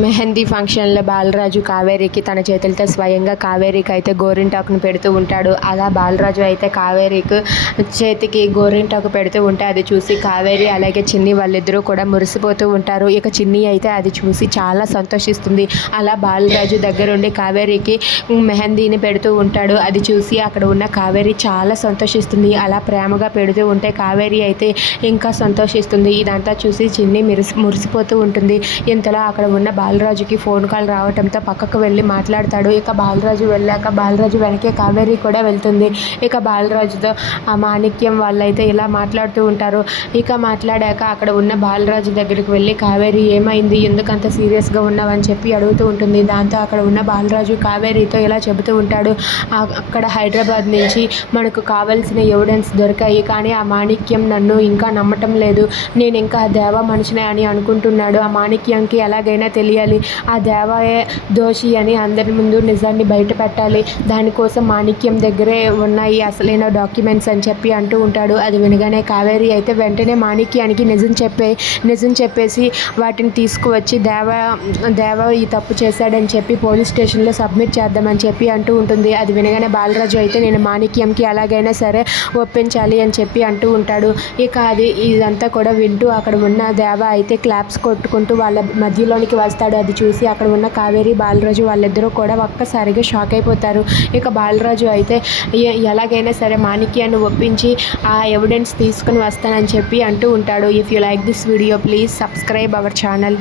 మెహందీ ఫంక్షన్లో బాలరాజు కావేరికి తన చేతులతో స్వయంగా కావేరికి అయితే గోరింటాకును పెడుతూ ఉంటాడు. అలా బాలరాజు అయితే కావేరికి చేతికి గోరింటాకు పెడుతూ ఉంటే అది చూసి కావేరి అలాగే చిన్ని వాళ్ళిద్దరూ కూడా మురిసిపోతూ ఉంటారు. ఇక చిన్ని అయితే అది చూసి చాలా సంతోషిస్తుంది. అలా బాలరాజు దగ్గరుండి కావేరికి మెహందీని పెడుతూ ఉంటాడు. అది చూసి అక్కడ ఉన్న కావేరి చాలా సంతోషిస్తుంది. అలా ప్రేమగా పెడుతూ ఉంటే కావేరి అయితే ఇంకా సంతోషిస్తుంది. ఇదంతా చూసి చిన్ని మురిసిపోతూ ఉంటుంది. ఇంతలో అక్కడ ఉన్న బాలరాజుకి ఫోన్ కాల్ రావడంతో పక్కకు వెళ్ళి మాట్లాడతాడు. ఇక బాలరాజు వెళ్ళాక బాలరాజు వెనకే కావేరి కూడా వెళ్తుంది. ఇక బాలరాజుతో ఆ మాణిక్యం వాళ్ళైతే ఇలా మాట్లాడుతూ ఉంటారు. ఇక మాట్లాడాక అక్కడ ఉన్న బాలరాజు దగ్గరికి వెళ్ళి కావేరి ఏమైంది, ఎందుకంత సీరియస్గా ఉన్నావని చెప్పి అడుగుతూ ఉంటుంది. దాంతో అక్కడ ఉన్న బాలరాజు కావేరితో ఇలా చెబుతూ ఉంటాడు. అక్కడ హైదరాబాద్ నుంచి మనకు కావాల్సిన ఎవిడెన్స్ దొరికాయి, కానీ ఆ మాణిక్యం నన్ను ఇంకా నమ్మటం లేదు. నేను ఇంకా దేవ మనిషినే అని అనుకుంటున్నాడు. ఆ మాణిక్యంకి ఎలాగైనా తెలియాలి, ఆ దేవాయే దోషి అని అందరి ముందు నిజాన్ని బయట పెట్టాలి. దానికోసం మాణిక్యం దగ్గరే ఉన్నాయి అసలైన డాక్యుమెంట్స్ అని చెప్పి అంటూ ఉంటాడు. అది వినగానే కావేరి అయితే వెంటనే మాణిక్యానికి నిజం చెప్పేసి వాటిని తీసుకువచ్చి దేవ ఈ తప్పు చేశాడని చెప్పి పోలీస్ స్టేషన్లో సబ్మిట్ చేద్దామని చెప్పి అంటూ ఉంటుంది. అది వినగానే బాలరాజు అయితే నేను మాణిక్యంకి ఎలాగైనా సరే ఒప్పించాలి అని చెప్పి అంటూ ఉంటాడు. ఇక ఇదంతా కూడా వింటూ అక్కడ ఉన్న దేవ అయితే క్లాప్స్ కొట్టుకుంటూ వాళ్ళ మధ్యలోనికి వస్తాడు. అది చూసి అక్కడ ఉన్న కావేరి బాలరాజు వాళ్ళిద్దరూ కూడా ఒక్కసారిగా షాక్ అయిపోతారు. ఇక బాలరాజు అయితే ఎలాగైనా సరే మాణిక్యాన్ని ఒప్పించి ఆ ఎవిడెన్స్ తీసుకుని వస్తానని చెప్పి అంటూ ఉంటాడు. If you like this video please subscribe our channel.